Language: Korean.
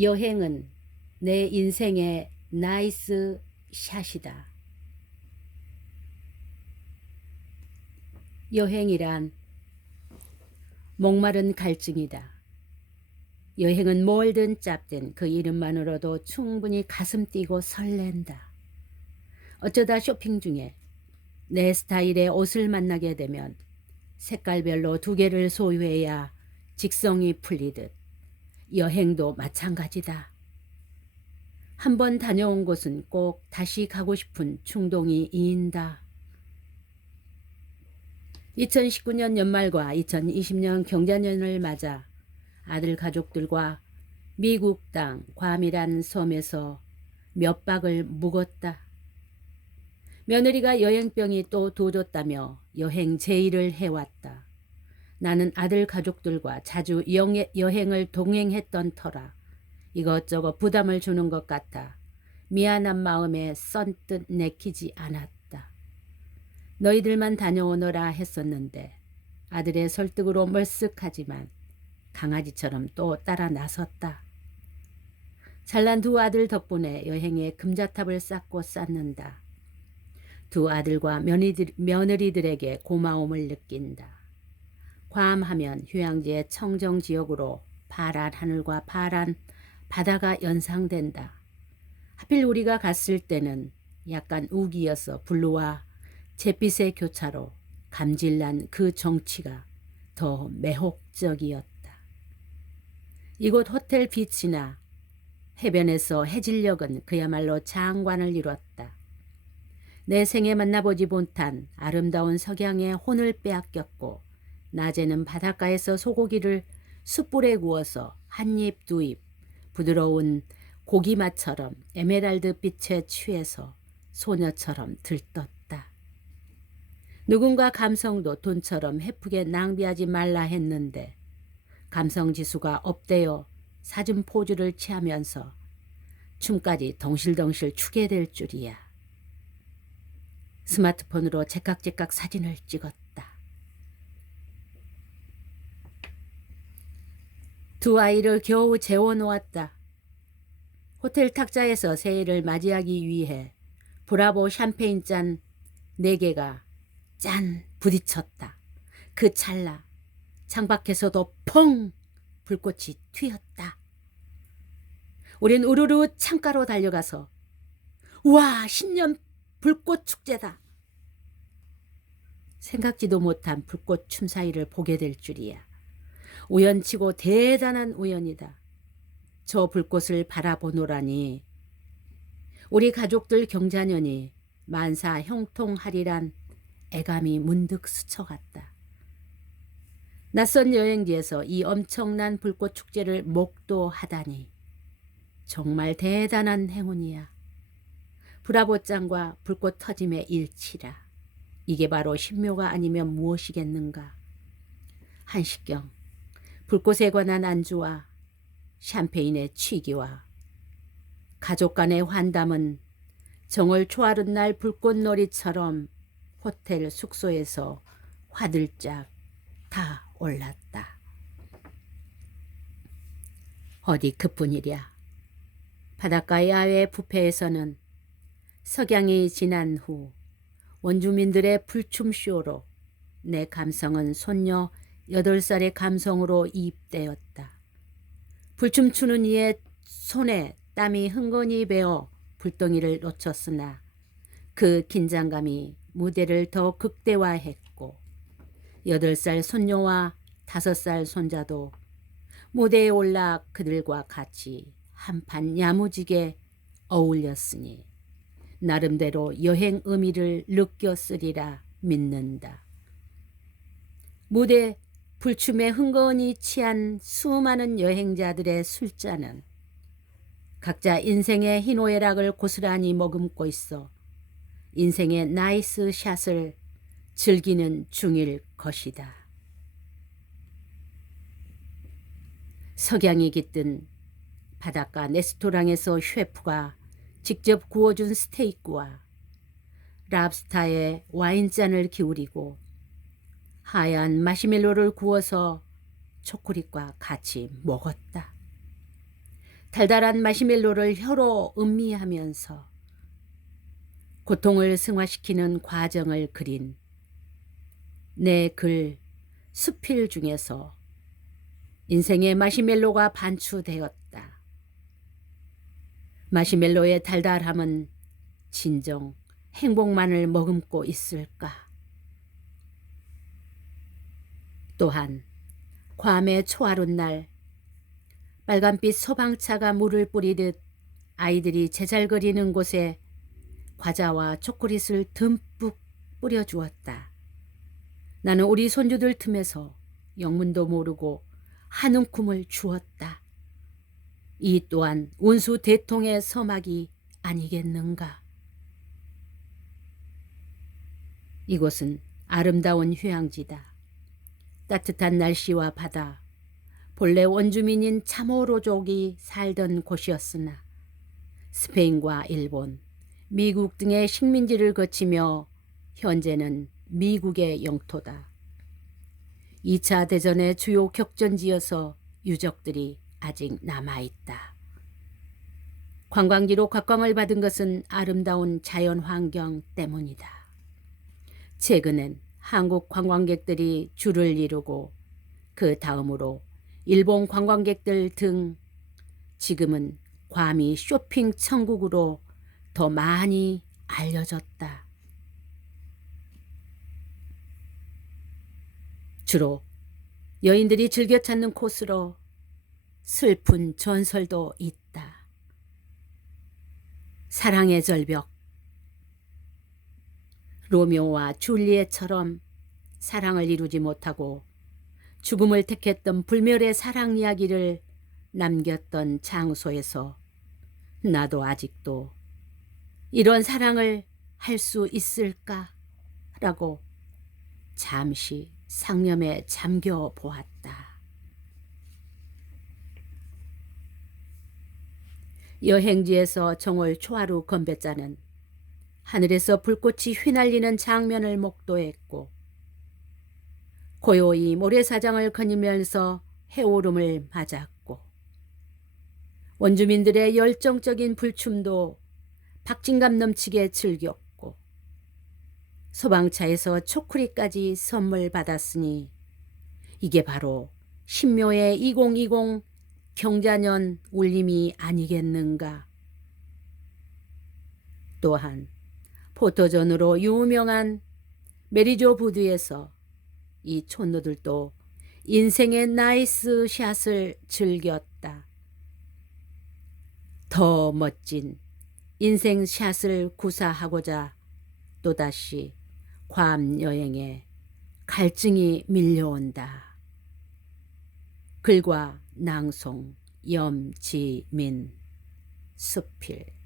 여행은 내 인생의 나이스 샷이다. 여행이란 목마른 갈증이다. 여행은 뭘든 짭든 그 이름만으로도 충분히 가슴 뛰고 설렌다. 어쩌다 쇼핑 중에 내 스타일의 옷을 만나게 되면 색깔별로 두 개를 소유해야 직성이 풀리듯 여행도 마찬가지다. 한번 다녀온 곳은 꼭 다시 가고 싶은 충동이 이인다. 2019년 연말과 2020년 경자년을 맞아 아들 가족들과 미국 땅 괌이란 섬에서 몇 박을 묵었다. 며느리가 여행병이 또 도졌다며 여행 제의를 해왔다. 나는 아들 가족들과 자주 여행을 동행했던 터라 이것저것 부담을 주는 것 같아 미안한 마음에 썬뜻 내키지 않았다. 너희들만 다녀오너라 했었는데 아들의 설득으로 멀쓱하지만 강아지처럼 또 따라 나섰다. 잘난 두 아들 덕분에 여행에 금자탑을 쌓고 쌓는다. 두 아들과 며느리들, 며느리들에게 고마움을 느낀다. 괌하면 휴양지의 청정 지역으로 파란 하늘과 파란 바다가 연상된다. 하필 우리가 갔을 때는 약간 우기여서 블루와 잿빛의 교차로 감질난 그 정취가 더 매혹적이었다. 이곳 호텔 비치나 해변에서 해질녘은 그야말로 장관을 이뤘다. 내 생에 만나보지 못한 아름다운 석양의 혼을 빼앗겼고 낮에는 바닷가에서 소고기를 숯불에 구워서 한 입 두 입 부드러운 고기맛처럼 에메랄드 빛에 취해서 소녀처럼 들떴다. 누군가 감성도 돈처럼 헤프게 낭비하지 말라 했는데 감성 지수가 업되어 사진 포즈를 취하면서 춤까지 덩실덩실 추게 될 줄이야. 스마트폰으로 제깍제깍 사진을 찍었다. 두 아이를 겨우 재워놓았다. 호텔 탁자에서 새해를 맞이하기 위해 브라보 샴페인 잔네 개가 짠 부딪혔다. 그 찰나 창밖에서도 펑 불꽃이 튀었다. 우린 우르르 창가로 달려가서 우와 신년 불꽃 축제다. 생각지도 못한 불꽃 춤사위를 보게 될 줄이야. 우연치고 대단한 우연이다. 저 불꽃을 바라보노라니 우리 가족들 경자년이 만사 형통하리란 애감이 문득 스쳐갔다. 낯선 여행지에서 이 엄청난 불꽃 축제를 목도하다니 정말 대단한 행운이야. 브라보짱과 불꽃 터짐의 일치라. 이게 바로 신묘가 아니면 무엇이겠는가. 한식경, 불꽃에 관한 안주와 샴페인의 취기와 가족 간의 환담은 정월 초하룻 날 불꽃놀이처럼 호텔 숙소에서 화들짝 다 올랐다. 어디 그뿐이랴. 바닷가 야외 부페에서는 석양이 지난 후 원주민들의 불춤쇼로 내 감성은 손녀 여덟 살의 감성으로 이입되었다. 불춤 추는 이의 손에 땀이 흥건히 배어 불덩이를 놓쳤으나 그 긴장감이 무대를 더 극대화했고 여덟 살 손녀와 다섯 살 손자도 무대에 올라 그들과 같이 한판 야무지게 어울렸으니 나름대로 여행 의미를 느꼈으리라 믿는다. 무대 불춤에 흥건히 취한 수많은 여행자들의 술잔은 각자 인생의 희노애락을 고스란히 머금고 있어 인생의 나이스 샷을 즐기는 중일 것이다. 석양이 깃든 바닷가 레스토랑에서 셰프가 직접 구워준 스테이크와 랍스타에 와인잔을 기울이고 하얀 마시멜로를 구워서 초콜릿과 같이 먹었다. 달달한 마시멜로를 혀로 음미하면서 고통을 승화시키는 과정을 그린 내 글 수필 중에서 인생의 마시멜로가 반추되었다. 마시멜로의 달달함은 진정 행복만을 머금고 있을까? 또한 괌의 초하룻 날 빨간빛 소방차가 물을 뿌리듯 아이들이 제잘거리는 곳에 과자와 초콜릿을 듬뿍 뿌려주었다. 나는 우리 손주들 틈에서 영문도 모르고 한 움큼을 주었다. 이 또한 운수 대통의 서막이 아니겠는가? 이곳은 아름다운 휴양지다. 따뜻한 날씨와 바다, 본래 원주민인 참호로족이 살던 곳이었으나 스페인과 일본, 미국 등의 식민지를 거치며 현재는 미국의 영토다. 2차 대전의 주요 격전지여서 유적들이 아직 남아있다. 관광지로 각광을 받은 것은 아름다운 자연 환경 때문이다. 최근엔 한국 관광객들이 줄을 이루고 그 다음으로 일본 관광객들 등 지금은 괌이 쇼핑 천국으로 더 많이 알려졌다. 주로 여인들이 즐겨 찾는 코스로 슬픈 전설도 있다. 사랑의 절벽 로미오와 줄리엣처럼 사랑을 이루지 못하고 죽음을 택했던 불멸의 사랑 이야기를 남겼던 장소에서 나도 아직도 이런 사랑을 할 수 있을까? 라고 잠시 상념에 잠겨 보았다. 여행지에서 정월 초하루 건배자는 하늘에서 불꽃이 휘날리는 장면을 목도했고 고요히 모래사장을 거니면서 해오름을 맞았고 원주민들의 열정적인 불춤도 박진감 넘치게 즐겼고 소방차에서 초콜릿까지 선물 받았으니 이게 바로 신묘의 2020 경자년 울림이 아니겠는가. 또한 포토전으로 유명한 메리조 부두에서 이 촌노들도 인생의 나이스 샷을 즐겼다. 더 멋진 인생 샷을 구사하고자 또다시 괌 여행에 갈증이 밀려온다. 글과 낭송 염지민 수필